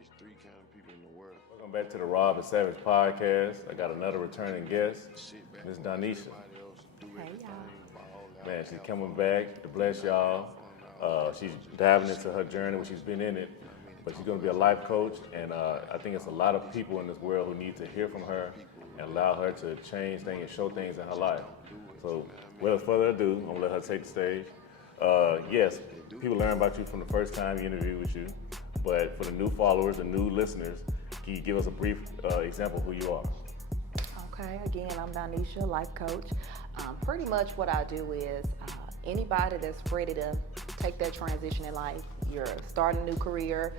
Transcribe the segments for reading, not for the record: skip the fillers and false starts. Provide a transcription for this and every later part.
It's three kind of people in the world. Welcome back to the Rob the Savage podcast. I got another returning guest, Sit back Miss and let Donnesha. somebody else do Hey everything, y'all. ball out, Man, she's have coming fun, back to bless have y'all. fun, all that. She's diving into her journey when she's been in it, but she's going to be a life coach, and I think it's a lot of people in this world who need to hear from her and allow her to change things and show things in her life. So, without further ado, I'm going to let her take the stage. Yes, people learn about you from the first time you interview with you, but for the new followers and new listeners, can you give us a brief example of who you are? Okay, again, I'm Donnesha, life coach. Pretty much what I do is anybody that's ready to take that transition in life, you're starting a new career,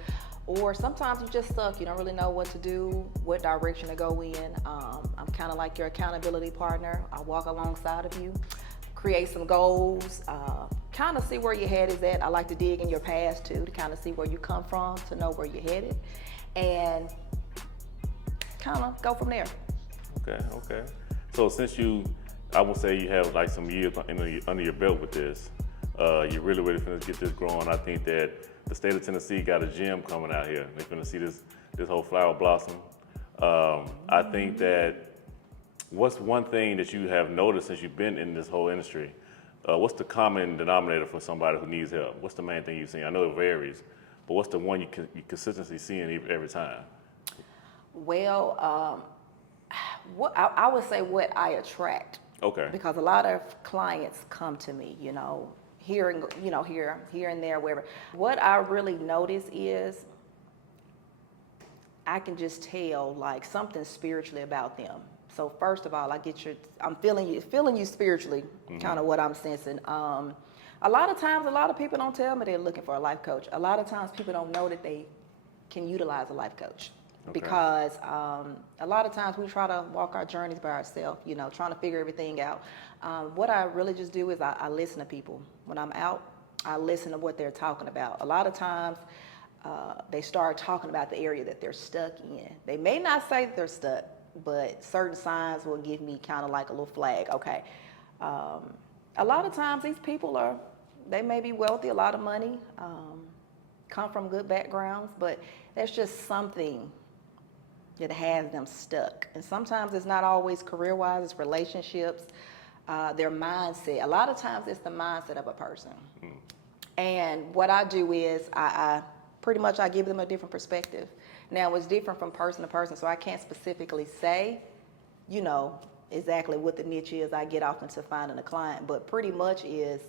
or sometimes you're just stuck, you don't really know what to do, what direction to go in. I'm kind of like your accountability partner. I walk alongside of you, create some goals, kind of see where your head is at. I like to dig in your past too, to kind of see where you come from, to know where you're headed, and kind of go from there. Okay. So since I would say you have like some years under your belt with this, you're really ready to get this growing. I think that the state of Tennessee got a gem coming out here. They're gonna see this whole flower blossom. I think that what's one thing that you have noticed since you've been in this whole industry? What's the common denominator for somebody who needs help? What's the main thing you've seen? I know it varies, but what's the one you consistently seeing every time? Well, what I would say what I attract. Okay. Because a lot of clients come to me, here and here and there, wherever. What I really notice is I can just tell like something spiritually about them. So first of all, I'm feeling you spiritually, kind of what I'm sensing. A lot of times, a lot of people don't tell me they're looking for a life coach. A lot of times people don't know that they can utilize a life coach. Okay. Because a lot of times we try to walk our journeys by ourselves, trying to figure everything out. What I really just do is I listen to people. When I'm out, I listen to what they're talking about. A lot of times they start talking about the area that they're stuck in. They may not say that they're stuck, but certain signs will give me kind of like a little flag. Okay. A lot of times these people they may be wealthy, a lot of money, come from good backgrounds, but there's just something that has them stuck. And sometimes it's not always career-wise, it's relationships, their mindset. A lot of times it's the mindset of a person. And what I do is I pretty much I give them a different perspective. Now it's different from person to person, so I can't specifically say, exactly what the niche is I get off into finding a client, but pretty much is,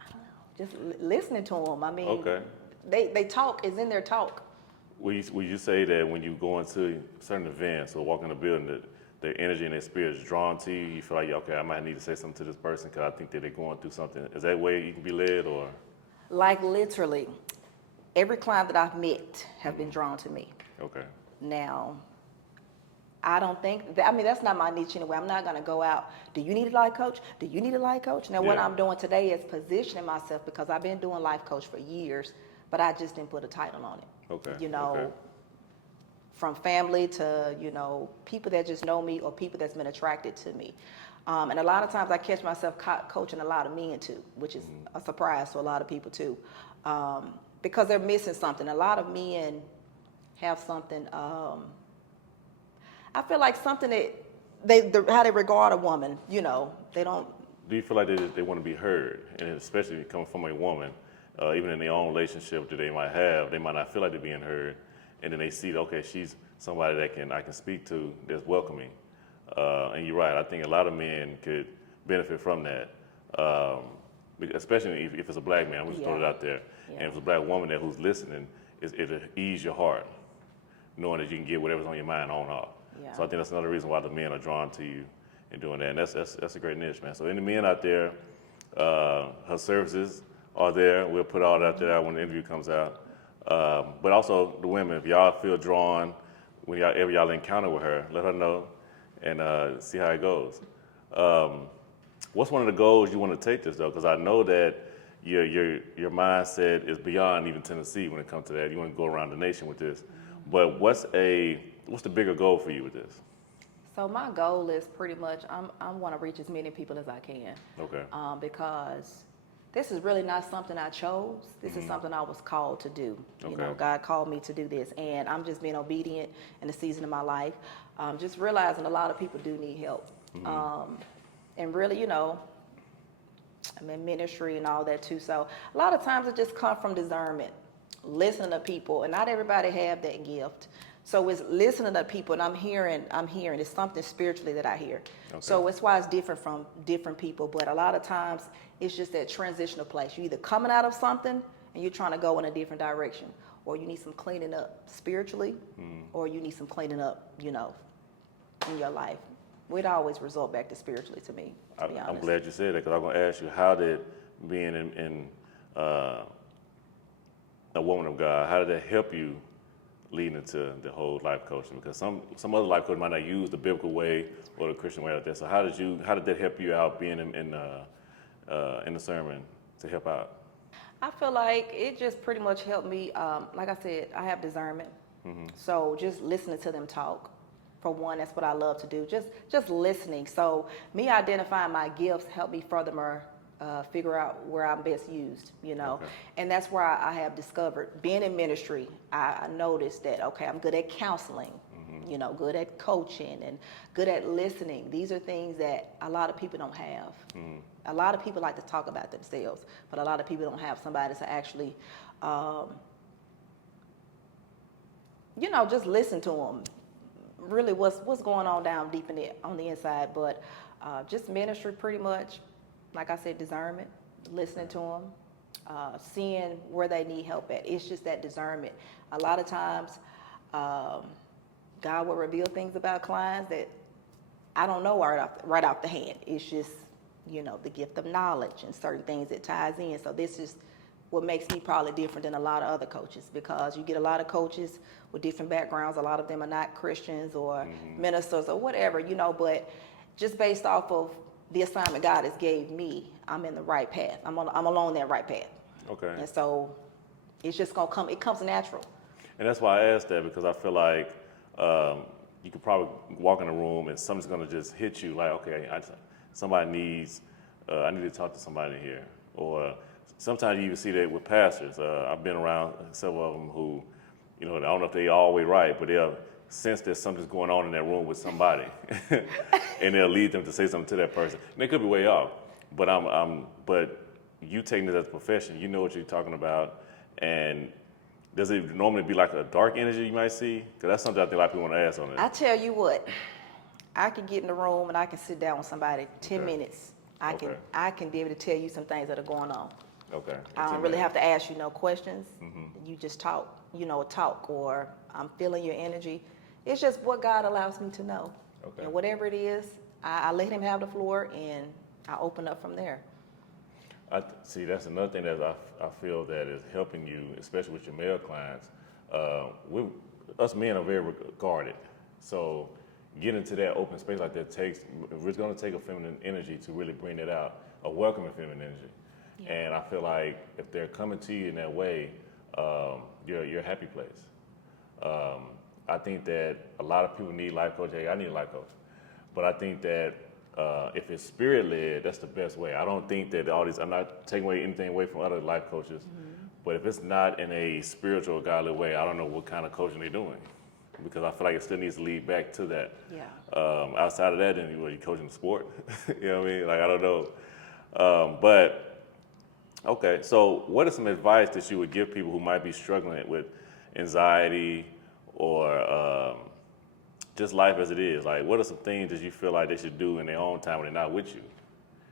I don't know, just listening to them. I mean, Okay. they talk, is in their talk. Will you say that when you go into certain events or walk in a building, that their energy and their spirit is drawn to you? You feel like, okay, I might need to say something to this person because I think that they're going through something. Is that way you can be led, or? Like literally, every client that I've met have been drawn to me. Okay. Now, I don't think that's not my niche anyway. I'm not gonna go out, do you need a life coach? Do you need a life coach? Now, what Yeah. I'm doing today is positioning myself, because I've been doing life coach for years, but I just didn't put a title on it. Okay. Okay. From family to, people that just know me or people that's been attracted to me. And a lot of times I catch myself coaching a lot of men too, which is a surprise to a lot of people too, because they're missing something. A lot of men have something, I feel like something that how they regard a woman, they don't. Do you feel like they want to be heard, and especially coming from a woman, even in their own relationship that they might have, they might not feel like they're being heard, and then they see, okay, she's somebody that I can speak to, that's welcoming. And you're right. I think a lot of men could benefit from that, especially if it's a black man. I'm just throwing it out there, and if it's a black woman there who's listening, it'll ease your heart, knowing that you can get whatever's on your mind on off. Yeah. So I think that's another reason why the men are drawn to you in doing that, and that's a great niche, man. So any men out there, her services are there. We'll put all that out there when the interview comes out. But also the women, if y'all feel drawn, whenever y'all encounter with her, let her know and see how it goes. What's one of the goals you want to take this though? Because I know that your mindset is beyond even Tennessee when it comes to that. You want to go around the nation with this. But what's the bigger goal for you with this? So my goal is pretty much I want to reach as many people as I can. Okay. Because this is really not something I chose. This is something I was called to do. You know, God called me to do this, and I'm just being obedient in the season of my life. Just realizing a lot of people do need help. And really, you know, I'm in ministry and all that too. So a lot of times it just comes from discernment, listening to people, and not everybody have that gift. So it's listening to people, and I'm hearing it's something spiritually that I hear. So it's why it's different from different people. But a lot of times it's just that transitional place. You're either coming out of something and you're trying to go in a different direction, or you need some cleaning up spiritually, or you need some cleaning up, you know, in your life. We'd always result back to spiritually, to me, to be honest. I'm glad you said that, because I'm going to ask you, how did being in a woman of God, how did that help you leading into the whole life coaching? Because some other life coaches might not use the biblical way or the Christian way out there. So how did that help you out being in the sermon to help out? I feel like it just pretty much helped me. Like I said, I have discernment. So just listening to them talk, for one, that's what I love to do. Just listening. So me identifying my gifts helped me furthermore figure out where I'm best used, you know. And that's where I have discovered, being in ministry, I noticed that, okay, I'm good at counseling, you know, good at coaching and good at listening. These are things that a lot of people don't have. A lot of people like to talk about themselves, but a lot of people don't have somebody to actually, you know, just listen to them. Really what's going on down deep on the inside. But just ministry pretty much, like I said, discernment, listening to them, seeing where they need help at. It's just that discernment. A lot of times, God will reveal things about clients that I don't know right off the hand. It's just, you know, the gift of knowledge and certain things that ties in. So this is what makes me probably different than a lot of other coaches, because you get a lot of coaches with different backgrounds. A lot of them are not Christians or ministers or whatever, you know, but just based off of the assignment God has gave me, I'm in the right path. I'm along that right path. Okay. And so it's just gonna come. It comes natural. And that's why I asked that, because I feel like you could probably walk in a room and something's gonna just hit you like, okay, somebody needs, I need to talk to somebody here. Or sometimes you even see that with pastors. I've been around several of them who, you know, I don't know if they always right, but they'll sense that something's going on in that room with somebody, and they'll lead them to say something to that person. And they could be way off, but but you taking it as a profession, you know what you're talking about. And does it normally be like a dark energy you might see? Because that's something I think a lot of people want to ask on it. I tell you what, I can get in the room and I can sit down with somebody 10 minutes. I can be able to tell you some things that are going on. Okay. I don't really have to ask you no questions. You just talk, or I'm feeling your energy. It's just what God allows me to know. Okay. And whatever it is, I let him have the floor and I open up from there. See, that's another thing that I feel that is helping you, especially with your male clients. Us men are very guarded. So getting into that open space like that it's going to take a feminine energy to really bring that out, a welcoming feminine energy. Yeah. And I feel like if they're coming to you in that way, you're a happy place. I think that a lot of people need life coach. Hey, I need a life coach. But I think that if it's spirit-led, that's the best way. I don't think that I'm not taking anything away from other life coaches, but if it's not in a spiritual, godly way, I don't know what kind of coaching they're doing, because I feel like it still needs to lead back to that. Yeah. Outside of that, then you're coaching the sport. You know what I mean? Like, I don't know. But, okay, so what is some advice that you would give people who might be struggling with anxiety or just life as it is? Like, what are some things that you feel like they should do in their own time when they're not with you?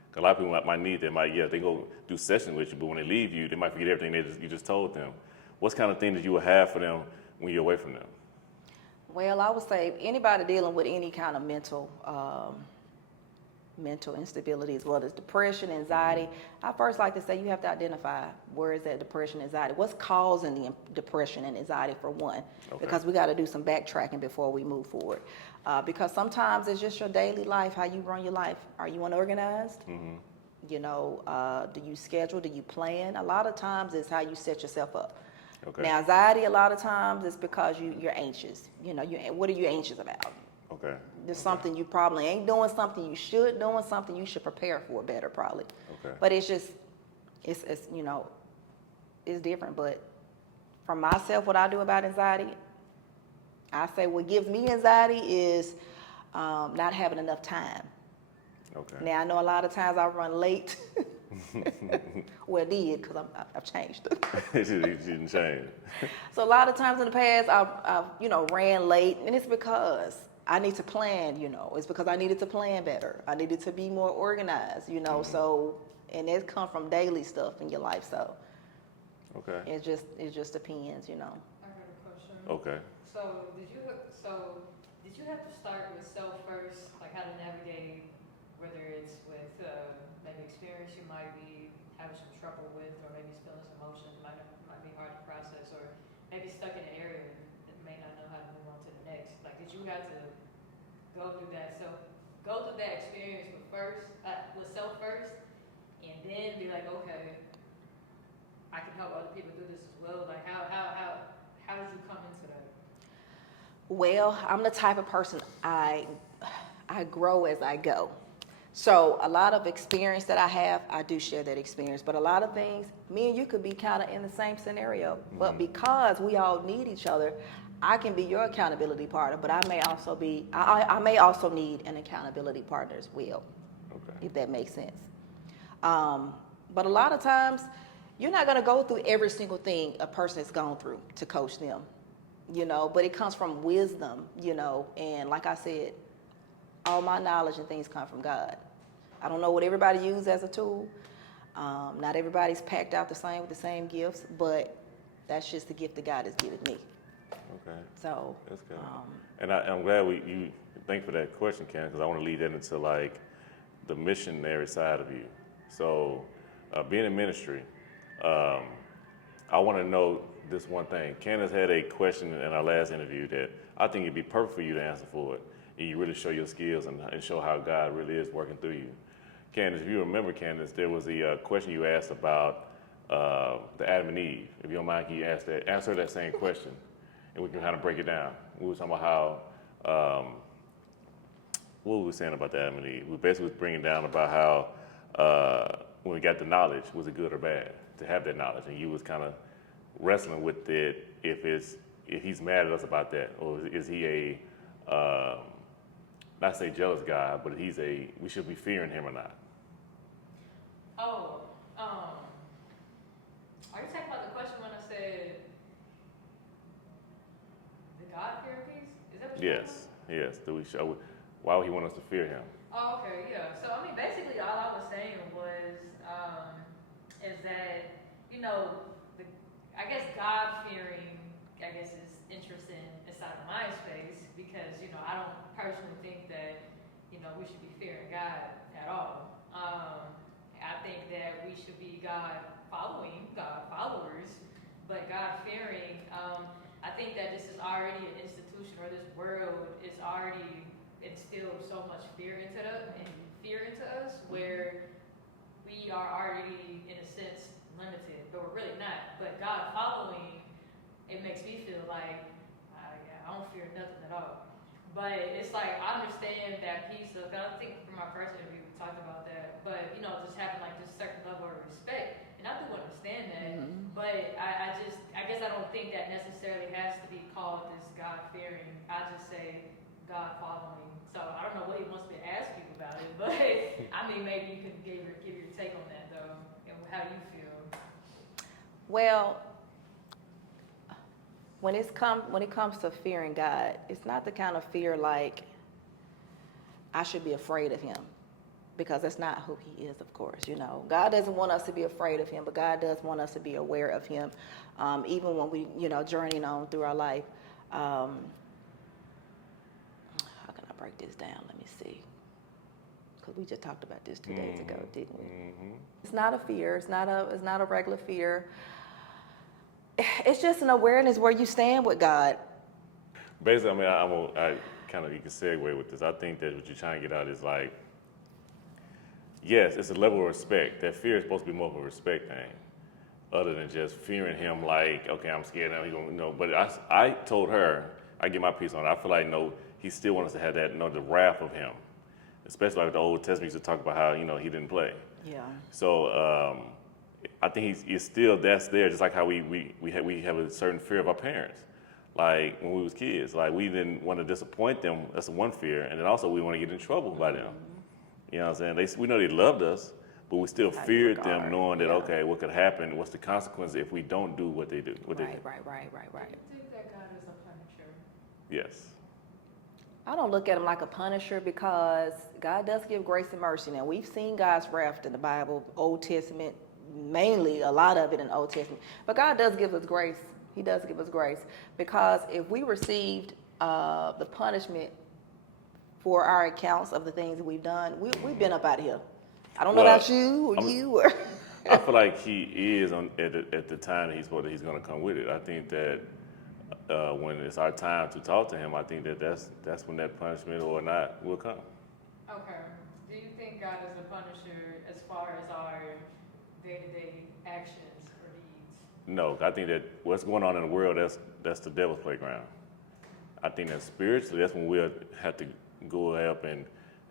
Because a lot of people might need that. They go do sessions with you, but when they leave you, they might forget everything you just told them. What's kind of thing that you would have for them when you're away from them? Well, I would say anybody dealing with any kind of mental instability, as well as depression, anxiety, I first like to say you have to identify where is that depression, anxiety, what's causing the depression and anxiety, for one, because we got to do some backtracking before we move forward. Because sometimes it's just your daily life, how you run your life. Are you unorganized? You know, do you schedule? Do you plan? A lot of times it's how you set yourself up. Okay. Now, anxiety, a lot of times is because you're anxious. You know, what are you anxious about? Okay. There's something you probably ain't doing, something you should prepare for better, probably. Okay. But it's just it's it's different. But from myself, what I do about anxiety, I say what gives me anxiety is not having enough time. Okay. Now I know a lot of times I run late. Well, I did because I've changed. She didn't change. So a lot of times in the past, I've ran late, and it's because I need to plan. It's because I needed to plan better. I needed to be more organized. So and it comes from daily stuff in your life. So Okay. it just depends. I got a question. Okay. So did you have to start with self first, like how to navigate, whether it's with maybe experience you might be having some trouble with, or maybe feeling some emotions might be hard to process, or maybe stuck in an area that may not know how to move on to the next. Like, did you have to go through that experience with self first, and then be like, okay, I can help other people do this as well. Like, how did you come into that? Well, I'm the type of person I grow as I go. So a lot of experience that I have, I do share that experience. But a lot of things, me and you could be kind of in the same scenario. But because we all need each other, I can be your accountability partner, but I may also need an accountability partner as well. Okay. If that makes sense. But a lot of times, you're not going to go through every single thing a person has gone through to coach them, but it comes from wisdom, and like I said, all my knowledge and things come from God. I don't know what everybody uses as a tool. Not everybody's packed out the same with the same gifts, but that's just the gift that God has given me. Okay. So That's good. And I'm glad thank you for that question, Ken, because I want to lead that into like the missionary side of you. So being in ministry, I want to know this one thing. Candace had a question in our last interview that I think it'd be perfect for you to answer for it. And you really show your skills and show how God really is working through you. Candace, if you remember, Candace, there was a question you asked about the Adam and Eve. If you don't mind, can you answer that same question? And we can kind of break it down. We were talking about how, what were we saying about the Adam and Eve? We basically was bringing down about how when we got the knowledge, was it good or bad to have that knowledge? And you was kind of wrestling with it if he's mad at us about that, or is he a not say jealous guy, but we should be fearing him or not? Oh, are you talking about the question when I said the God-fear piece? Is that what you're talking about? Yes. Why would he want us to fear him? Oh, okay, yeah. So, I mean, basically all I was saying was, is that, I guess God-fearing, is interesting inside of my space because, I don't personally think that, we should be fearing God at all. I think that we should be God followers, but God-fearing, I think that this is already an institution, or this world is already instilled so much fear into us, where we are already, in a sense, limited, but we're really not. But God following, it makes me feel like, I don't fear nothing at all. But it's like, I understand that piece of, and I think from our first interview we talked about that, but just having like this certain level of respect, and I do understand that, but I guess I don't think that necessarily has to be called this God-fearing. I just say God following. So I don't know what he wants me to ask you about it, but I mean, maybe you could give your take on that though, and how you feel. Well, when it comes to fearing God, it's not the kind of fear like I should be afraid of him, because that's not who he is, of course. God doesn't want us to be afraid of him, but God does want us to be aware of him, even when we, journeying on through our life. How can I break this down? Let me see. Because we just talked about this 2 days ago, didn't we? Mm-hmm. It's not a fear. It's not a regular fear. It's just an awareness where you stand with God. Basically, I kind of, you can segue with this. I think that what you're trying to get out is like, yes, it's a level of respect. That fear is supposed to be more of a respect thing, other than just fearing him like, okay, I'm scared now, he's gonna, But I told her, I get my piece on it. I feel like, he still wants us to have that, the wrath of him. Especially like the Old Testament used to talk about how, he didn't play. Yeah. So I think he's still that's there, just like how we have a certain fear of our parents. Like when we was kids, like we didn't want to disappoint them. That's one fear, and then also we want to get in trouble by them. You know what I'm saying? We know they loved us, but we still feared them, knowing that okay, what could happen? What's the consequence if we don't do what they do? What they do? Right. Do you think that God is a punisher? Yes. I don't look at him like a punisher because God does give grace and mercy. Now, we've seen God's wrath in the Bible, Old Testament, mainly a lot of it in the Old Testament. But God does give us grace. He does give us grace because if we received the punishment for our accounts of the things that we've done, we've been up out of here. I don't know about you or you or. I feel like he is at the time he's going to come with it. I think that when it's our time to talk to him, I think that's when that punishment or not will come. Okay. Do you think God is a punisher as far as our day-to-day actions or deeds? No, I think that what's going on in the world, that's the devil's playground. I think that spiritually, that's when we'll have to go up and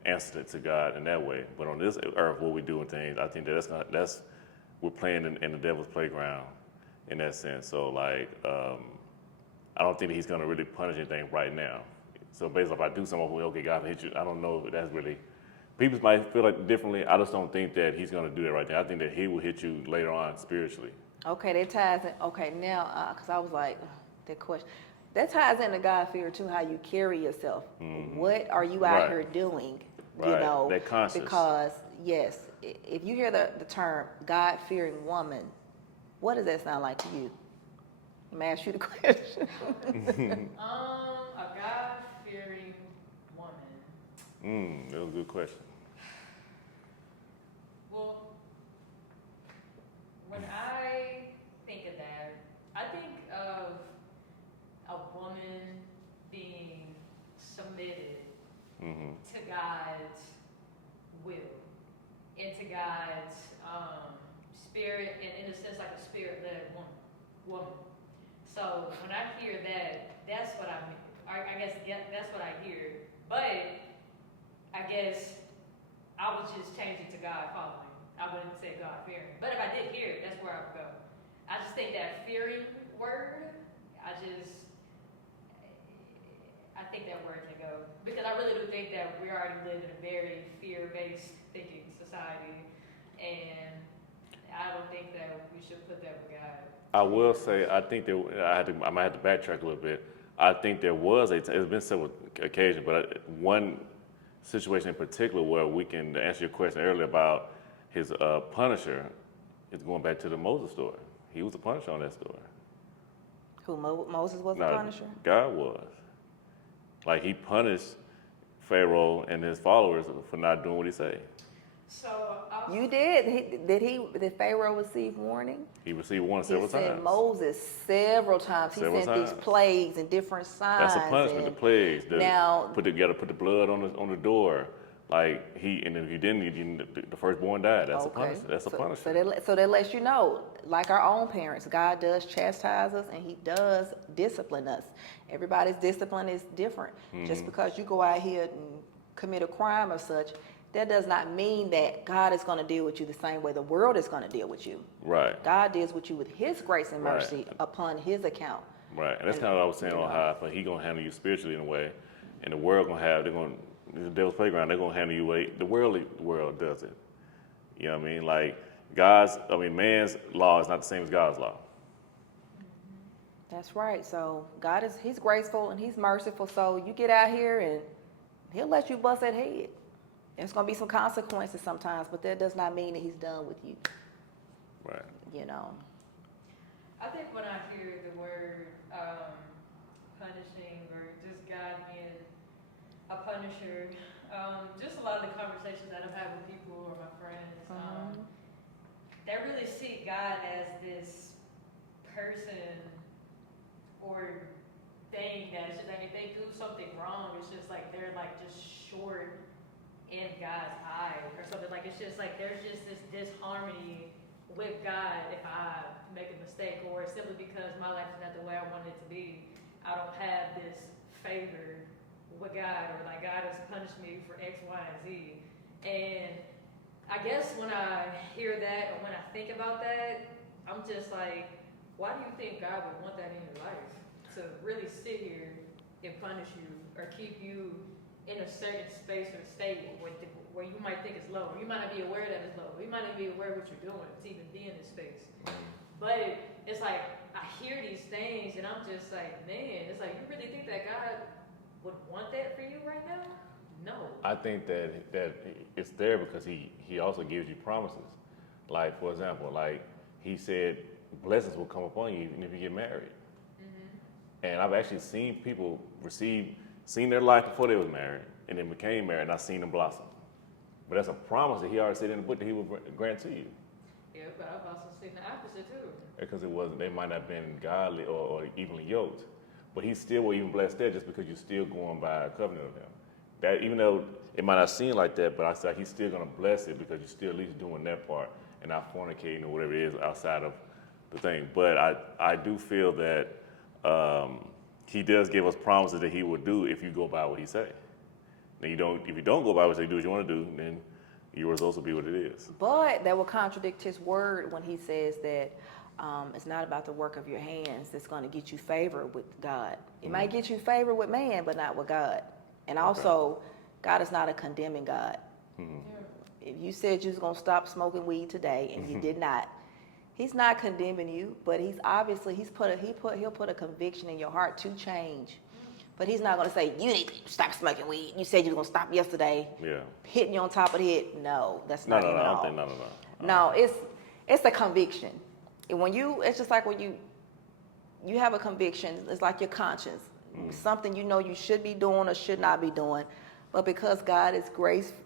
answer it to God in that way. But on this earth, what we do and things, I think that we're playing in the devil's playground in that sense. So like, I don't think that he's going to really punish anything right now. So basically, if I do something, okay, God will hit you. I don't know if that's really. People might feel like differently. I just don't think that he's going to do that right now. I think that he will hit you later on spiritually. Okay, that ties in. Okay, now, because I was like, that question. That ties into God fear too, how you carry yourself. Mm-hmm. What are you out here doing? Right. You know, that conscious. Because yes, if you hear the term God-fearing woman, what does that sound like to you? Let me ask you the question. A God-fearing woman. That was a good question. Well, when I think of that, I think of a woman being submitted to God's will and to God's spirit, and in a sense, like a spirit-led woman. So when I hear that, that's what I mean. I guess that's what I hear. But I guess I would just change it to God following. I wouldn't say God fearing. But if I did hear it, that's where I would go. I just think that fearing word, I think that word can go. Because I really do think that we already live in a very fear-based thinking society. And I don't think that we should put that with God. I will say, I think that I might have to backtrack a little bit. I think there was it's been several occasions, but one situation in particular where we can answer your question earlier about his punisher is going back to the Moses story. He was a punisher on that story. Who, Moses was the punisher? God was. Like he punished Pharaoh and his followers for not doing what he said. So you did. Did Pharaoh receive warning? He received warning several times. He sent Moses several times. He sent these plagues and different signs. That's a punishment. The plagues. Now, put the blood on the door. Like and if you didn't, the firstborn died. That's a punishment. That's a punishment. So that lets you know, like our own parents, God does chastise us and He does discipline us. Everybody's discipline is different. Just because you go out here and commit a crime or such, that does not mean that God is going to deal with you the same way the world is going to deal with you. Right. God deals with you with His grace and mercy upon His account. Right, and that's kind of what I was saying on how He gonna handle you spiritually in a way, and the world the devil's playground. They're gonna handle you way the world does it. You know what I mean? Like man's law is not the same as God's law. That's right. So He's graceful and He's merciful. So you get out here and He'll let you bust that head. There's going to be some consequences sometimes, but that does not mean that He's done with you. Right. You know. I think when I hear the word punishing or just God being a punisher, just a lot of the conversations that I've had with people or my friends, they really see God as this person or thing that is just, like if they do something wrong, it's just like they're like just short in God's eye or something. Like it's just like there's just this disharmony with God if I make a mistake, or simply because my life is not the way I want it to be, I don't have this favor with God, or like God has punished me for X, Y, and Z. And I guess when I hear that or when I think about that, I'm just like, why do you think God would want that in your life? To really sit here and punish you or keep you in a certain space or state where you might think it's low. Or you might not be aware that it's low. You might not be aware what you're doing to even be in this space. But it's like, I hear these things and I'm just like, man, it's like, you really think that God would want that for you right now? No. I think that it's there because he also gives you promises. Like, for example, like he said, blessings will come upon you even if you get married. And I've actually seen people seen their life before they was married and then became married, and I've seen them blossom. But that's a promise that he already said in the book that he will grant to you. Yeah, but I've also seen the opposite too. Because they might not have been godly or evenly yoked. But he still will even bless that just because you're still going by a covenant of him. That even though it might not seem like that, but I said he's still gonna bless it because you're still at least doing that part and not fornicating or whatever it is outside of the thing. But I do feel that he does give us promises that he will do if you go by what he say. Now if you don't go by what he do what you want to do, then your results will be what it is. But that will contradict his word when he says that it's not about the work of your hands that's going to get you favor with God. It might get you favor with man, but not with God. And also, God is not a condemning God. If you said you was going to stop smoking weed today and you did not, he's not condemning you, but he's obviously he'll put a conviction in your heart to change. But he's not going to say, you need to stop smoking weed. You said you were going to stop yesterday. Yeah. Hitting you on top of the head. No, that's not him at all. No. No, it's a conviction. It's just like when you have a conviction, it's like your conscience. Something you know you should be doing or should not be doing. But because God is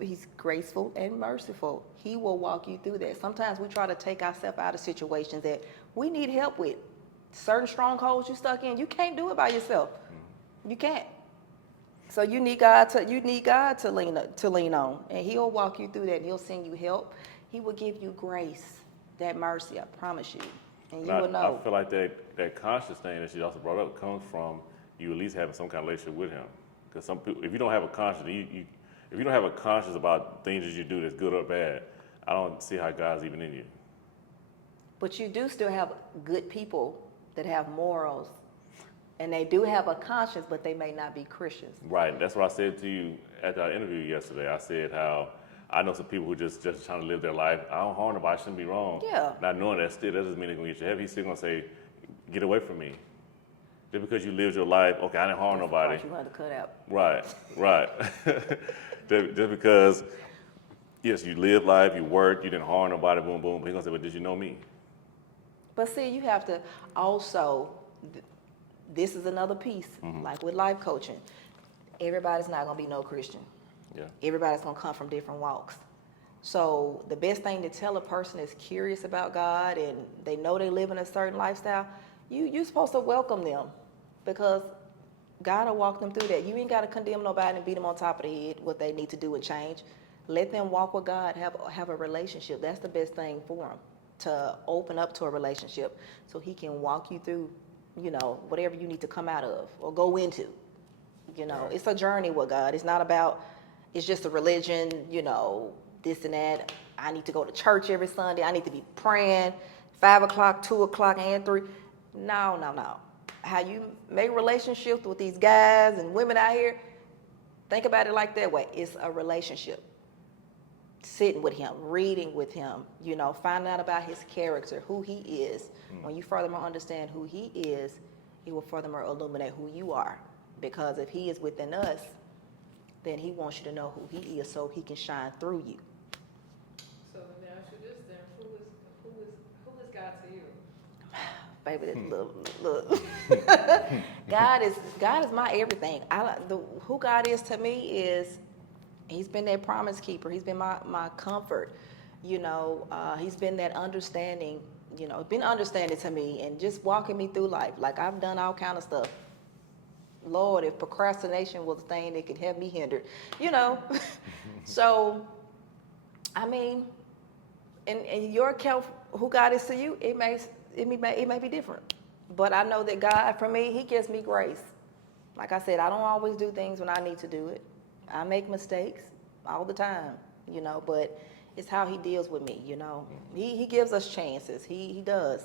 he's graceful and merciful, he will walk you through that. Sometimes we try to take ourselves out of situations that we need help with. Certain strongholds you stuck in, you can't do it by yourself. You can't. So you need God to lean on, and he'll walk you through that. And he'll send you help. He will give you grace, that mercy, I promise you. And you will know. I feel like that conscious thing that she also brought up comes from you at least having some kind of relationship with him. Because some people, if you don't have a conscience, if you don't have a conscience about things that you do that's good or bad, I don't see how God's even in you. But you do still have good people that have morals, and they do have a conscience, but they may not be Christians. Right. That's what I said to you at our interview yesterday. I said how I know some people who just trying to live their life. I don't harm nobody. I shouldn't be wrong. Yeah. Not knowing that still doesn't mean they're going to get you heaven. He's still going to say, get away from me. Just because you lived your life, okay, I didn't harm nobody. You had to cut out. Right. Just because, yes, you lived life, you worked, you didn't harm nobody, boom, boom. But he's going to say, but did you know me? But see, you have to also, this is another piece, like with life coaching. Everybody's not going to be no Christian. Yeah. Everybody's going to come from different walks. So the best thing to tell a person is curious about God and they know they live in a certain lifestyle, you're supposed to welcome them because God will walk them through that. You ain't got to condemn nobody and beat them on top of the head what they need to do and change. Let them walk with God, have a relationship. That's the best thing for them, to open up to a relationship so he can walk you through, whatever you need to come out of or go into. It's a journey with God. It's not about, it's just a religion, this and that. I need to go to church every Sunday. I need to be praying 5 o'clock, 2 o'clock, and 3. No. How you make relationships with these guys and women out here, think about it like that way. It's a relationship. Sitting with him, reading with him, finding out about his character, who he is. When you furthermore understand who he is, he will furthermore illuminate who you are. Because if he is within us, then he wants you to know who he is so he can shine through you. So let me ask you this then, who is God to you? Baby, look. God is my everything. Who God is to me is, he's been that promise keeper. He's been my comfort. He's been that understanding, been understanding to me and just walking me through life. Like I've done all kind of stuff. Lord, if procrastination was a thing that could have me hindered, So, I mean, in your account, who God is to you, it may be different. But I know that God, for me, he gives me grace. Like I said, I don't always do things when I need to do it. I make mistakes all the time, but It's how he deals with me, you know. He gives us chances. He does.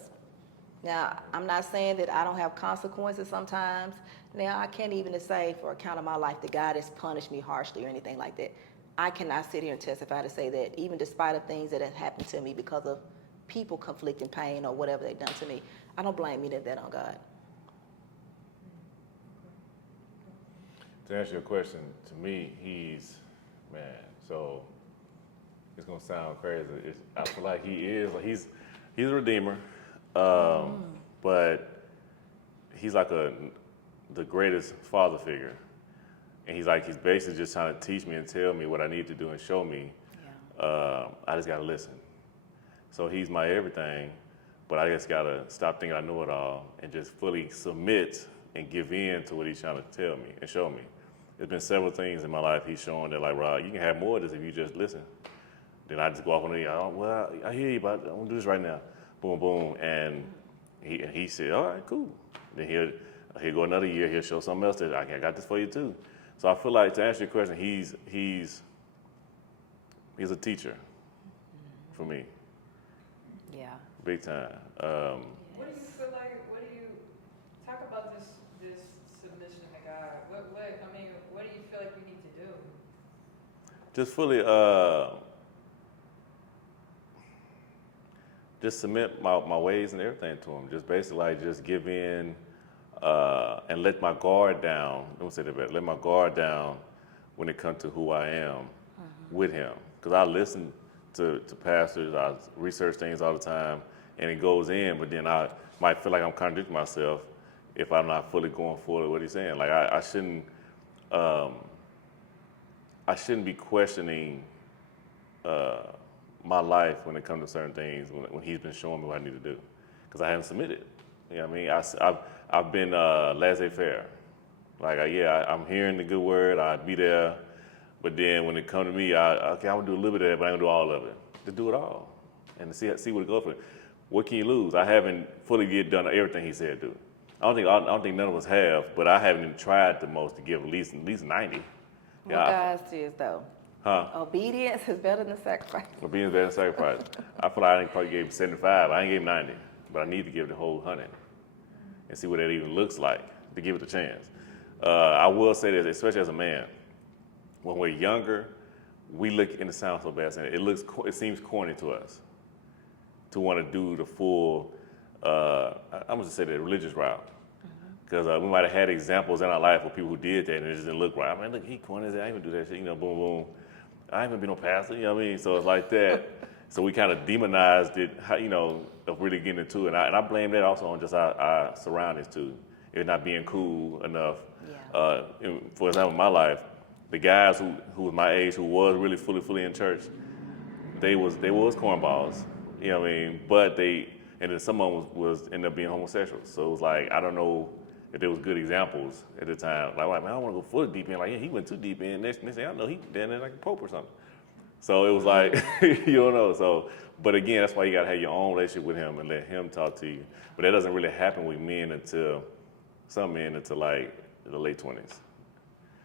Now, I'm not saying that I don't have consequences sometimes. Now, I can't even say for account of my life that God has punished me harshly or anything like that. I cannot sit here and testify to say that even despite of things that have happened to me because of people conflicting pain or whatever they've done to me, I don't blame any of that on God. To answer your question, to me, he's, man, so it's gonna sound crazy. I feel like he's a redeemer, but he's like the greatest father figure. And he's basically just trying to teach me and tell me what I need to do and show me. Yeah. I just gotta listen. So he's my everything, but I just gotta stop thinking I know it all and just fully submit and give in to what he's trying to tell me and show me. There's been several things in my life he's shown that, like, Rod, you can have more of this if you just listen. Then I just go off on the, well, I hear you, but I'm gonna do this right now. Boom, boom, and he said, all right, cool. Then he'll go another year, he'll show something else that I got this for you too. So I feel like, to answer your question, he's a teacher for me, Yeah. big time. What do you feel like? What do you talk about this submission to God? What do you feel like we need to do? Just fully, just submit my ways and everything to him. Just basically like just give in and let my guard down. Don't say that better. Let my guard down when it comes to who I am with him. Because I listen to pastors, I research things all the time, and it goes in, but then I might feel like I'm contradicting myself if I'm not fully going forward with what he's saying. Like I shouldn't be questioning my life when it comes to certain things when he's been showing me what I need to do, because I haven't submitted. You know what I mean? I've been laissez-faire. Like I'm hearing the good word, I'd be there, but then when it comes to me, I'm gonna do a little bit of that, but I ain't gonna do all of it. Just do it all, and see what it goes for. What can you lose? I haven't fully done everything he said do. I don't think none of us have, but I haven't even tried the most to give at least 90. What God says though. Huh? Obedience is better than sacrifice. Obedience better than sacrifice. I feel like I probably gave 75. I ain't gave 90, but I need to give the whole 100 and see what that even looks like to give it a chance. I will say this, especially as a man, when we're younger, we look, and it sounds so bad saying it seems corny to us to want to do the full, I'm gonna just say the religious route. Because we might have had examples in our life of people who did that and it just didn't look right. I mean, look, he corny, I ain't even do that shit, boom, boom. I ain't even been no pastor, you know what I mean? So it's like that. So we kind of demonized it, of really getting into it. And I blame that also on just our surroundings too. It not being cool enough. Yeah. For example, in my life, the guys who was my age, who was really fully in church, they was cornballs, you know what I mean? But and then some of them was ended up being homosexual. So it was like, I don't know if there was good examples at the time. Like, man, I don't want to go fully deep in. Like, yeah, he went too deep in. Next thing I know, he down there like a pope or something. So it was like, you don't know. So, but again, that's why you gotta have your own relationship with him and let him talk to you. But that doesn't really happen with some men until like the late 20s.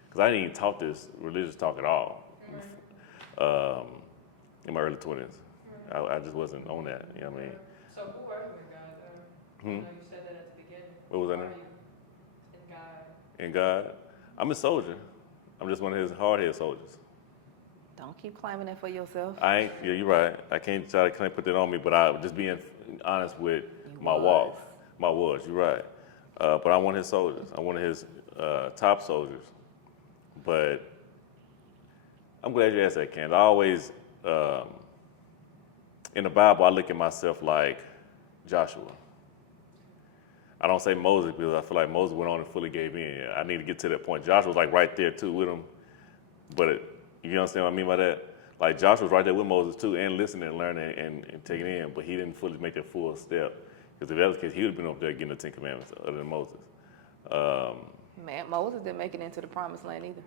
Because I didn't even talk this religious talk at all in my early 20s. I just wasn't on that, you know what I mean? So who are you in God though? You said that at the beginning. What was that name? In God. In God, I'm a soldier. I'm just one of his hard-headed soldiers. Don't keep claiming that for yourself. Yeah, you're right. I can't put that on me, but I just being honest with my walk. You're right. But I'm one of his soldiers. I'm one of his top soldiers. But I'm glad you asked that, Ken. I always, in the Bible, I look at myself like Joshua. I don't say Moses because I feel like Moses went on and fully gave in. I need to get to that point. Joshua was like right there too with him. But you understand what I mean by that? Like Joshua was right there with Moses too, and listening and learning and taking it in, but he didn't fully make that full step. Because if that was the case, he would have been up there getting the 10 Commandments other than Moses. Man, Moses didn't make it into the promised land either.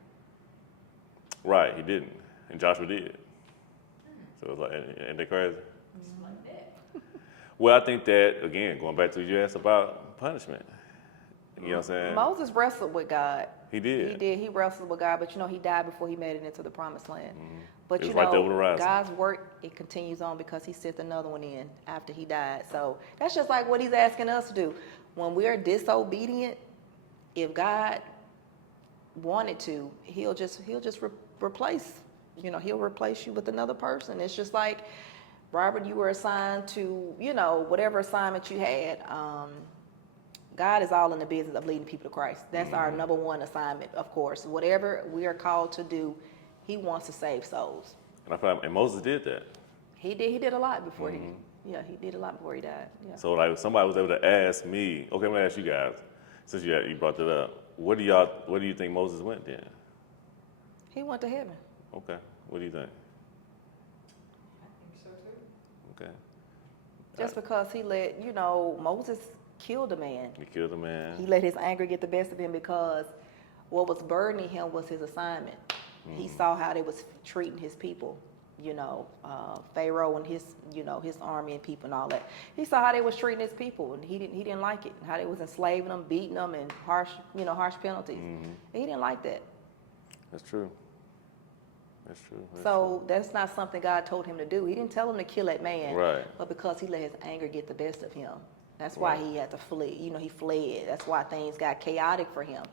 Right, he didn't. And Joshua did. So it's like, ain't that crazy? Like that. Well, I think that, again, going back to what you asked about punishment, You know what I'm saying? Moses wrestled with God. He did. He did. He wrestled with God, but he died before he made it into the promised land. But It was right there over the horizon. God's work, it continues on because he sent another one in after he died. So that's just like what he's asking us to do. When we're disobedient, if God wanted to, he'll just replace, he'll replace you with another person. It's just like, Robert, you were assigned to, whatever assignment you had. God is all in the business of leading people to Christ. That's our number one assignment, of course. Whatever we are called to do, he wants to save souls. And I feel like, and Moses did that. He did a lot before he did a lot before he died. Yeah. So like, somebody was able to ask me. Okay, I'm gonna ask you guys, since you brought that up. Where do you think Moses went then? He went to heaven. Okay, what do you think? I think so too. Okay, Just because he let, Moses killed a man. he killed a man. He let his anger get the best of him because what was burdening him was his assignment. He saw how they was treating his people, Pharaoh and his, his army and people and all that. He saw how they was treating his people, and he didn't like it. How they was enslaving them, beating them, and harsh penalties. He didn't like that. That's true. That's true. So that's not something God told him to do. He didn't tell him to kill that man, Right. but because he let his anger get the best of him. That's why he had to flee. He fled. That's why things got chaotic for him.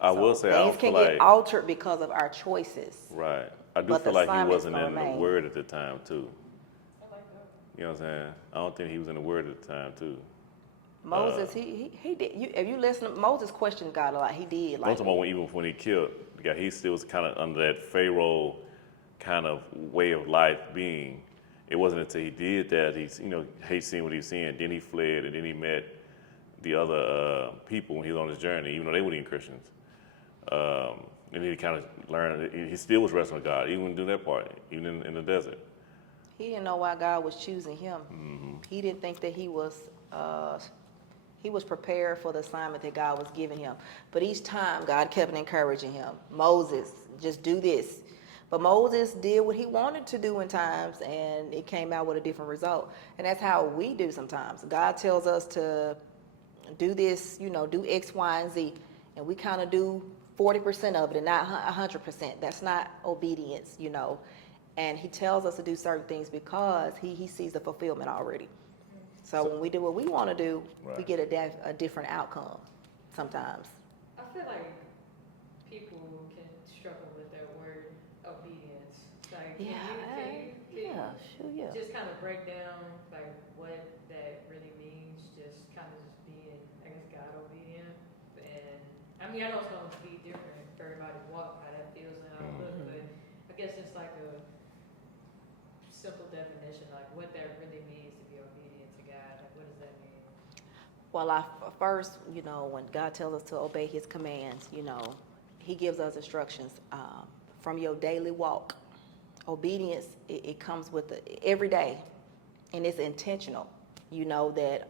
I will say, I things don't can feel get like, altered because of our choices. right. I do But feel the like he assignment's wasn't gonna in the remain. word at the time too. I like that. You know what I'm saying? I don't think he was in the word at the time too. Moses, he did. If you listen, Moses questioned God a lot. He did. I'm Like, talking about even when he killed the guy, he still was kind of under that Pharaoh kind of way of life being. It wasn't until he did that, he seen what he was seeing, then he fled, and then he met the other people when he was on his journey, even though they weren't even Christians. And he kind of learned that he still was wrestling with God, even doing that part, even in the desert. he didn't know why God was choosing him. He didn't think that he was prepared for the assignment that God was giving him. But each time, God kept encouraging him. Moses, just do this. But Moses did what he wanted to do in times, and it came out with a different result. And that's how we do sometimes. God tells us to do this, do X, Y, and Z. And we kind of do 40% of it and not 100%. That's not obedience, And he tells us to do certain things because he sees the fulfillment already. So when we do what we want to do, we Right. get a different outcome sometimes. I feel like people can struggle with that word obedience. Like, can you Sure. just kind of break down like what that really means? Just kind of just being, I guess, God obedient. And I mean, I know it's going to be different for everybody's walk, how that feels and how it looks, but I guess it's like a simple definition, like what that really means to be obedient to God. Like, what does that mean? Well, first, when God tells us to obey his commands, he gives us instructions from your daily walk. Obedience, it comes with every day, and it's intentional. You know that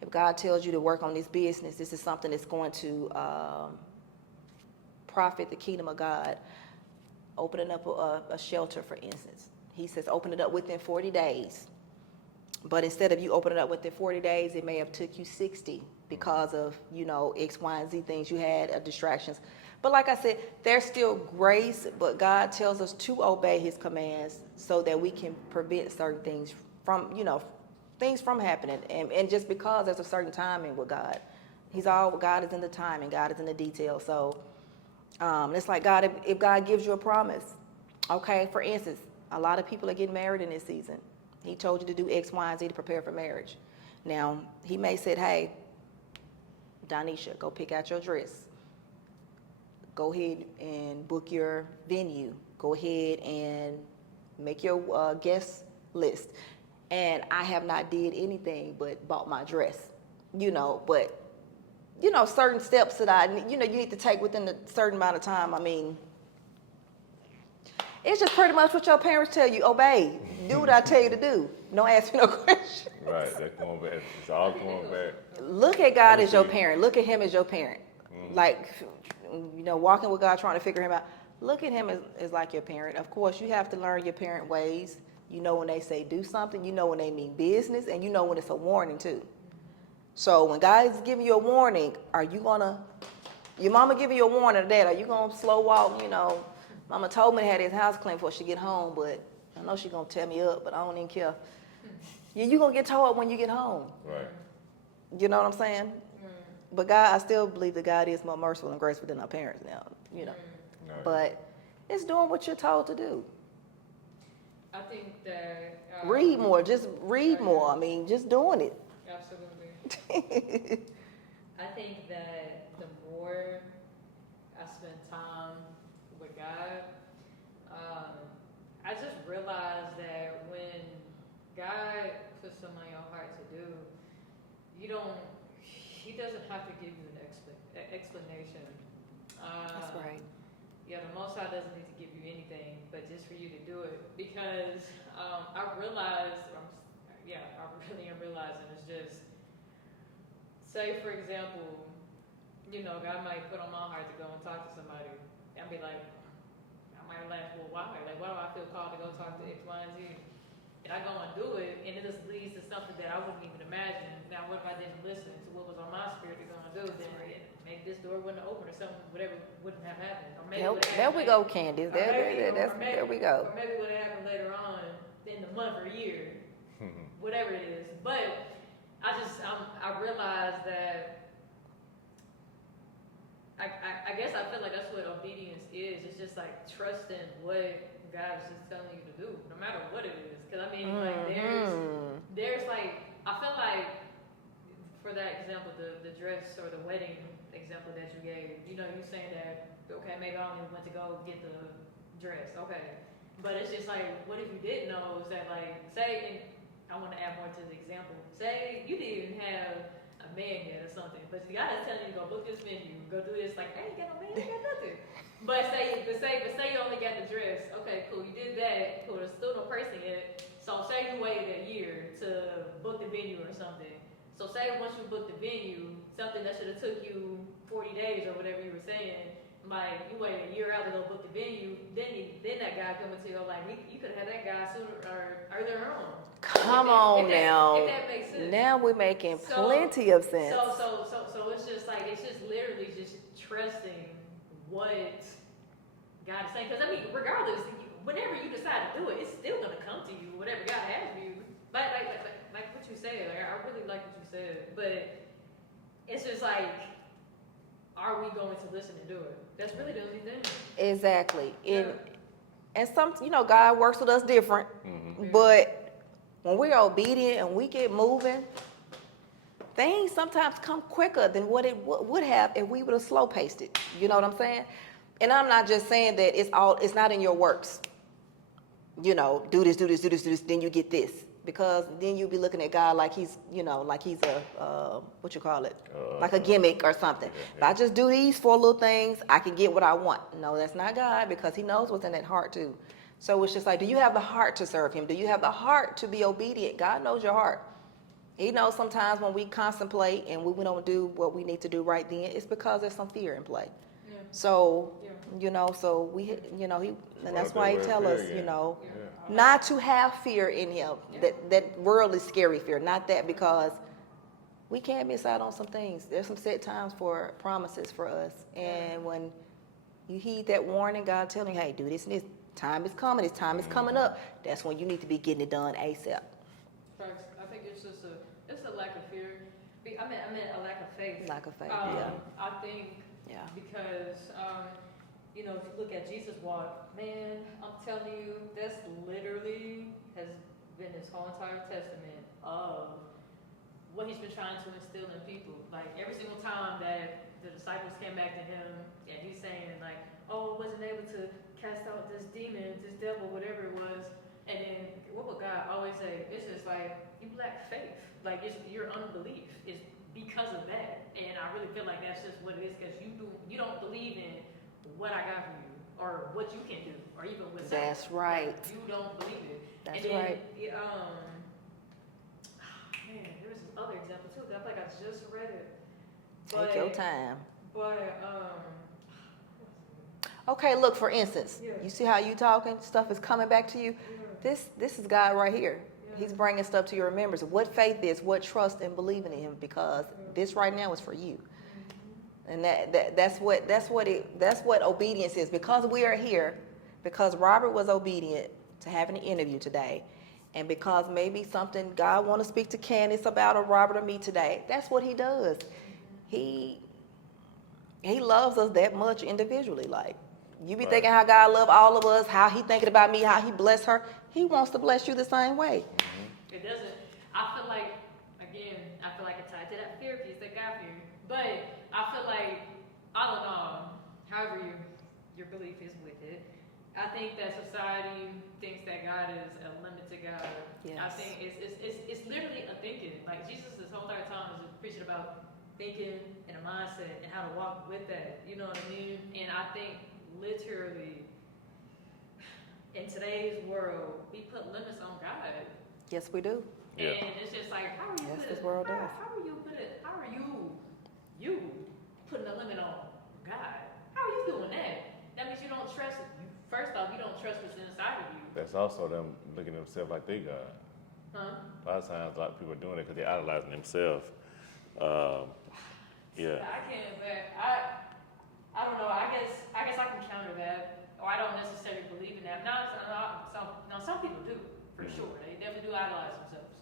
if God tells you to work on this business, this is something that's going to profit the kingdom of God. Opening up a shelter, for instance. He says open it up within 40 days. But instead of you opening it up within 40 days, it may have took you 60 because of, X, Y, and Z things you had, distractions. But like I said, there's still grace, but God tells us to obey his commands so that we can prevent certain things from, things from happening. And just because there's a certain timing with God. God is in the timing, God is in the detail. So it's like God, if God gives you a promise, okay, for instance, a lot of people are getting married in this season. He told you to do X, Y, and Z to prepare for marriage. Now, he may say, hey, Donnesha, go pick out your dress. Go ahead and book your venue. Go ahead and make your guest list. And I have not did anything but bought my dress, but, certain steps that you need to take within a certain amount of time. I mean, it's just pretty much what your parents tell you. Obey. Do what I tell you to do. Don't ask me no questions. Right, that's going back. It's all going back. Look at God as your parent. Look at him as your parent. Like, walking with God, trying to figure him out. Look at him as like your parent. Of course, you have to learn your parent ways. You know when they say do something. You know when they mean business. And you know when it's a warning, too. So when God is giving you a warning, your mama giving you a warning today, are you gonna slow walk, mama told me to have this house clean before she get home, but I know she gonna tear me up, but I don't even care. You gonna get tore up when you get home. Right. You know what I'm saying? But God, I still believe that God is more merciful and graceful than our parents now, Right. But it's doing what you're told to do. I think that Read more, just read more. I mean, just doing it. Absolutely. I think that the more I spend time with God, I just realized that when God puts something on your heart to do, He doesn't have to give you an explanation. That's right. Yeah, the Most High doesn't need to give you anything, but just for you to do it. Because I realized, I really am realizing it's just, say for example, God might put on my heart to go and talk to somebody. I'd be like, I might laugh, well, why? Like, why do I feel called to go talk to X, Y, and Z? And I go and do it, and it just leads to something that I wouldn't even imagine. Now, what if I didn't listen to what was on my spirit to go and do? Then maybe this door wouldn't open or something, whatever wouldn't have happened. Or maybe There we go, Candace. There we go. Or maybe it would have happened later on in the month or year, whatever it is. But I realized that I guess I feel like that's what obedience is. It's just like trusting what God is just telling you to do, no matter what it is. Because I mean, like there's like, I feel like, for that example, the dress or the wedding example that you gave, you saying that, okay, maybe I only went to go get the dress, okay. But it's just like, what if you didn't know, is that like, say, and I want to add more to the example, say you didn't even have a man yet or something, but God is telling you to go book this venue, go do this, like, hey, you got no man, you got nothing. But say you only got the dress, okay, cool, you did that, cool, there's still no person yet, so say you waited a year to book the venue or something. So say once you book the venue, something that should have took you 40 days or whatever you were saying, like you waited a year out to go book the venue, then that guy coming to you like, you could have had that guy sooner or earlier on. Come on now. If that makes sense. Now we're making plenty of sense. So it's just like, it's just literally just trusting what God is saying. Because I mean, regardless, whenever you decide to do it, it's still gonna come to you, whatever God has for you. Like what you said, like, I really like what you said, but it's just like, are we going to listen and do it? That's really the only thing. Exactly. And some, God works with us different, but when we're obedient and we get moving, things sometimes come quicker than what it would have if we would have slow paced it. You know what I'm saying? And I'm not just saying that it's not in your works. Do this, then you get this. Because then you'll be looking at God like he's, like he's a, like a gimmick or something. If I just do these 4 little things, I can get what I want. No, that's not God, because he knows what's in that heart too. So it's just like, do you have the heart to serve him? Do you have the heart to be obedient? God knows your heart. He knows sometimes when we contemplate and we don't do what we need to do right then, it's because there's some fear in play. Yeah. So, so we, and that's why he tells us, not to have fear in him, that worldly scary fear, not that, because we can't miss out on some things. There's some set times for promises for us. And when you heed that warning, God telling you, hey, do this and this, time is coming, this time is coming up, that's when you need to be getting it done ASAP. I think it's just a lack of fear. I meant a lack of faith. Lack of faith, I think because, if you look at Jesus' walk, man, I'm telling you, that's literally has been his whole entire testament of what he's been trying to instill in people. Like, every single time that the disciples came back to him, and he's saying, like, oh, wasn't able to cast out this demon, this devil, whatever it was. And then, what would God always say? It's just like, you lack faith. Like, your unbelief is because of that. And I really feel like that's just what it is, because you don't believe in what I got for you, or what you can do, or even with something. That's right. You don't believe it. That's and then, right. Man, there was this other example too, that I feel like I just read it. Take your time. But, okay, look, for instance, you see how you talking? Stuff is coming back to you. Yeah. This is God right here. He's bringing stuff to your remembrance. What faith is, what trust and believing in him, because this right now is for you. And that's what obedience is. Because we are here, because Robert was obedient to having an interview today, and because maybe something God want to speak to Candace about, or Robert or me today, that's what he does. He loves us that much individually. Like, you be thinking how God love all of us, how he thinking about me, how he bless her. He wants to bless you the same way. It doesn't. I feel like, again, it's tied to that fear piece, that God fear. But I feel like, all in all, however your belief is with it, I think that society thinks that God is a limited God. Yes. I think it's literally a thinking. Like, Jesus this whole entire time is preaching about thinking and a mindset and how to walk with that. You know what I mean? And I think literally in today's world, we put limits on God. Yes, we do. Yeah. And it's just like, how are you? Yes, this world does. How are you putting a limit on God? How are you doing that? That means you don't trust. First off, you don't trust what's inside of you. That's also them looking at themselves like they God. Huh? A lot of times, a lot of people are doing it because they're idolizing themselves. Yeah. I can't, but I don't know. I guess I can counter that, or I don't necessarily believe in that. Now, some people do, for sure. They definitely do idolize themselves.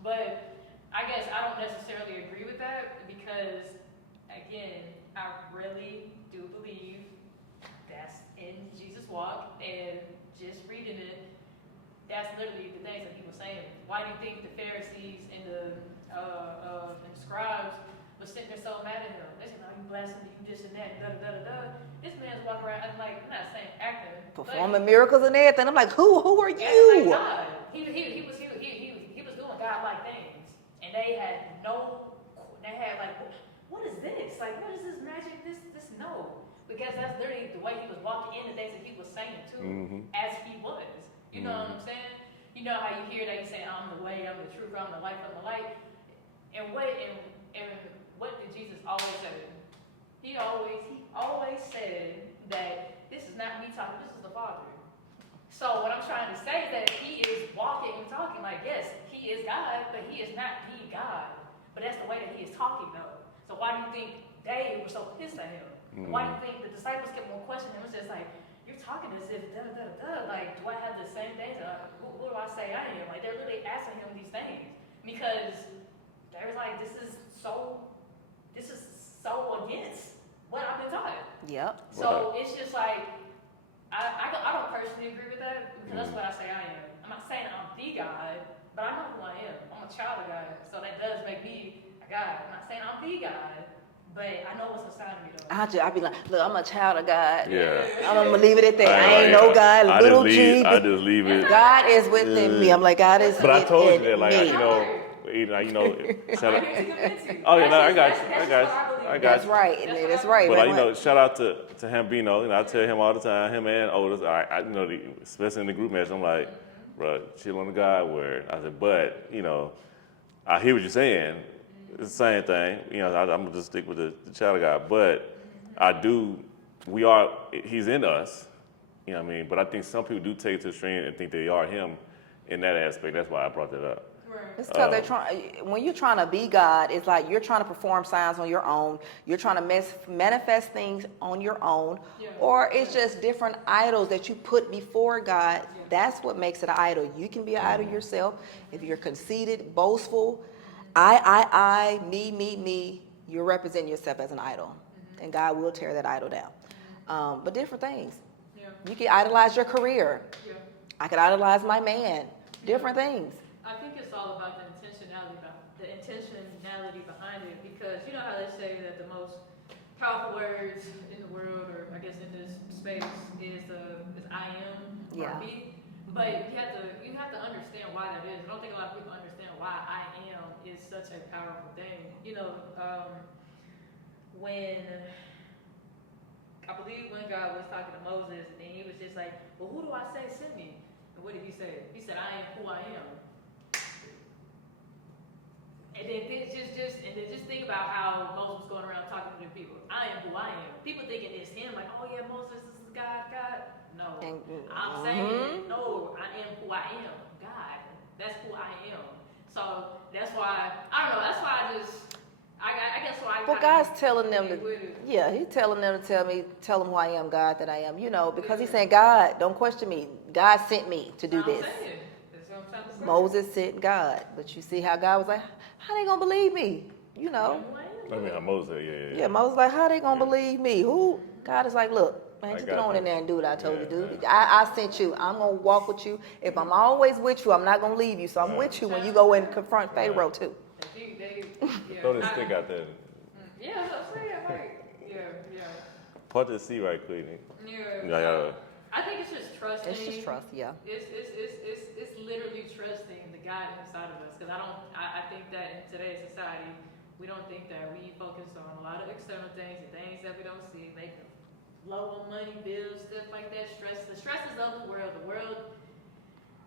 But I guess I don't necessarily agree with that because, again, I really do believe that's in Jesus' walk, and just reading it, that's literally the things that he was saying. Why do you think the Pharisees and the scribes was sitting there so mad at him? They said, "No, you blasphemy, you this and that, da da da da da." This man's walking around, I'm like, I'm not saying acting, Performing miracles and everything. I'm like, who are like you? God. He was doing God-like things, and they had like, what is this? Like, what is this magic? This no, because that's literally the way he was walking in, the things that he was saying too, as he was. You know what I'm saying? You know how you hear that he say, "I'm the way, I'm the truth, I'm the life, I'm the light." And what did Jesus always say? He always said that this is not me talking, this is the Father. So what I'm trying to say is that he is walking and talking like, yes, he is God, but he is not the God. But that's the way that he is talking though. So why do you think they were so pissed at him? Why do you think the disciples kept on questioning him? It was just like, you're talking as if da da da da. Like, do I have the same things? Who do I say I am? Like, they're really asking him these things because they're like, this is so against what I've been taught. Yep. So it's just like, I don't personally agree with that because that's what I say I am. I'm not saying I'm the God, but I know who I am. I'm a child of God, so that does make me a God. I'm not saying I'm the God, but I know what's inside of me though. I be like, look, I'm a child of God. Yeah. I'm gonna leave it at that. I ain't no God, little G. I just leave it. God is within me. I'm like, God is But I told you that, within like, me. shout out. I'm here to convince you. Oh yeah, no, I got That's you. what I believe. That's you. right. That's right. But But shout out to him, I tell him all the time, him and Otis. Especially in the group match, I'm like, bro, chill on the God word. I said, but I hear what you're saying. It's the same thing. I'm gonna just stick with the child of God. But he's in us. You know what I mean? But I think some people do take it to the extreme and think they are him in that aspect. That's why I brought that up. it's because they're trying. When you're trying to be God, it's like you're trying to perform signs on your own. You're trying to manifest things on your own, or it's just different idols that you put before God. That's what makes it an idol. You can be an idol yourself if you're conceited, boastful. I, me. You're representing yourself as an idol, and God will tear that idol down. But different things. You can idolize your career. I could idolize my man. Different things. I think it's all about the intentionality behind it, because you know how they say that the most powerful words in the world, or I guess in this space, is I am or be. But you have to understand why that is. I don't think a lot of people understand why I am is such a powerful thing. When I believe when God was talking to Moses, and he was just like, "Well, who do I say sent me?" And what did he say? He said, "I am who I am." And then just think about how Moses was going around talking to the people. I am who I am. People thinking it's him, like, "Oh yeah, Moses, this is God." No, I'm saying no. I am who I am, God. That's who I am. So that's why I don't know. That's why I guess why. Well, God's telling them to, yeah, He's telling them to tell them who I am, God, that I am. You know, because He's saying, God, don't question me. God sent me to do this. That's what I'm trying to say. Moses sent God, but you see how God was like, how they gonna believe me? You know. I mean, how Moses, yeah. Yeah, Moses like, how they gonna believe me? Who? God is like, look, man, just get on in there and do what I told you to do. I sent you. I'm gonna walk with you. If I'm always with you, I'm not gonna leave you. So I'm with you when you go and confront Pharaoh too. Throw this stick out there. Yeah, that's what I'm saying. Like, yeah. Part the C right quick. Yeah. I think it's just trusting. It's just trust, yeah. It's literally trusting the God inside of us. Because I think that in today's society, we don't think that we focus on a lot of external things and things that we don't see, like low on money, bills, stuff like that. The stresses of the world,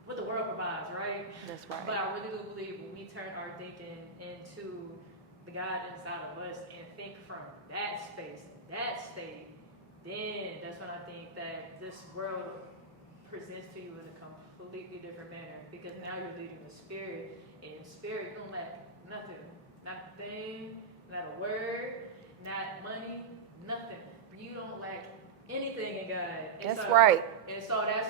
what the world provides, right? That's right. But I really do believe when we turn our thinking into the God inside of us and think from that space, that state, then that's when I think that this world presents to you in a completely different manner. Because now you're leading the spirit, and in spirit you don't lack nothing. Not a thing, not a word, not money, nothing. You don't lack anything in God. And That's right. And so that's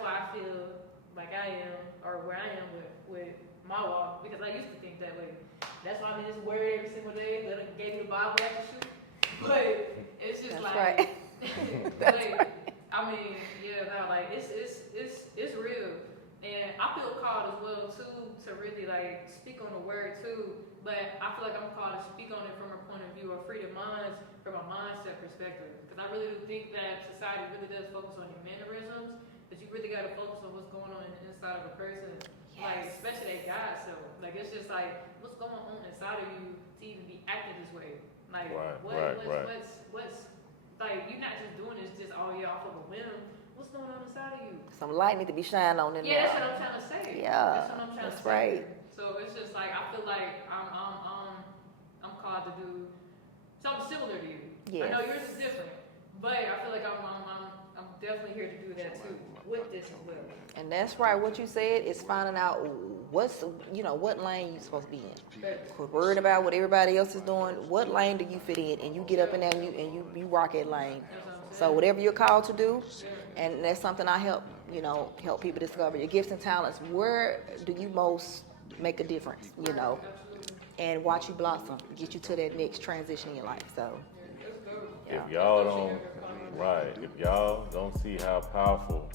why I feel like I am, or where I am with my walk, because I used to think that way. That's why I'm in this word every single day. That I gave you the Bible after shoot. But it's just That's like, right. I mean, it's real. And I feel called as well too to really like speak on the word too. But I feel like I'm called to speak on it from a point of view of freedom minds, from a mindset perspective. Because I really do think that society really does focus on your mannerisms, but you really got to focus on what's going on in the inside of a person. Yes. Like especially that God self. Like it's just like what's going on inside of you to even be acting this way. Like what's like you're not just doing this just all off of a whim. What's going on inside of you? Some light need to be shining on in there. Yeah, that's what I'm trying to say. Yeah, that's what I'm trying to say. That's right. So it's just like I feel like I'm called to do something similar to you. Yes. I know yours is different, but I feel like I'm definitely here to do that too with this as well. And that's right. What you said is finding out what lane you're supposed to be in. Quit worried about what everybody else is doing. What lane do you fit in? And you get up in there and you rock that lane. So whatever you're called to do, and that's something I help people discover your gifts and talents. Where do you most make a difference? And watch you blossom, get you to that next transition in your life. So, yeah. If y'all don't see how powerful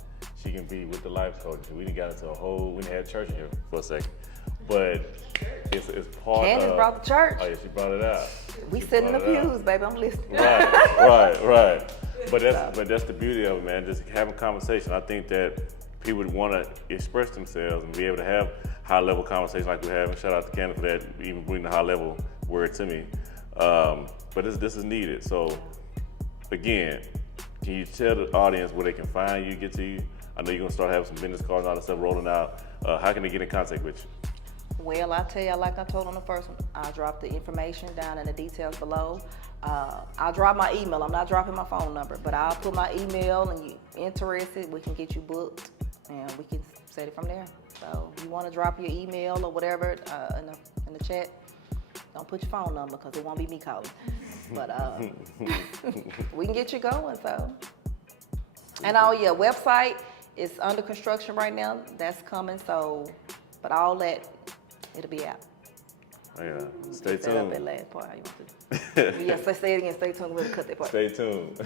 she can be with the life coach, we done got into we done had church in here for a second, but it's part Candace of. brought the church. Oh yeah, she brought it out. We sitting in the pews, baby. I'm listening. Right. But that's the beauty of it, man. Just having conversation. I think that people would want to express themselves and be able to have high-level conversation like we have. And shout out to Candace for that, even bringing the high-level word to me. But this is needed. So, again, can you tell the audience where they can find you, get to you? I know you're going to start having some business cards and all that stuff rolling out. How can they get in contact with you? Well, I tell you, like I told on the first one, I'll drop the information down in the details below. I'll drop my email. I'm not dropping my phone number, but I'll put my email, and you interested, we can get you booked, and we can set it from there. So if you want to drop your email or whatever in the chat, don't put your phone number because it won't be me calling. But we can get you going. So, and website is under construction right now. That's coming. So, but all that, it'll be out. Oh, yeah. Stay Set up tuned. that last part. How you want to? Yes, let's say it again. Stay tuned. We'll cut that part. Stay tuned.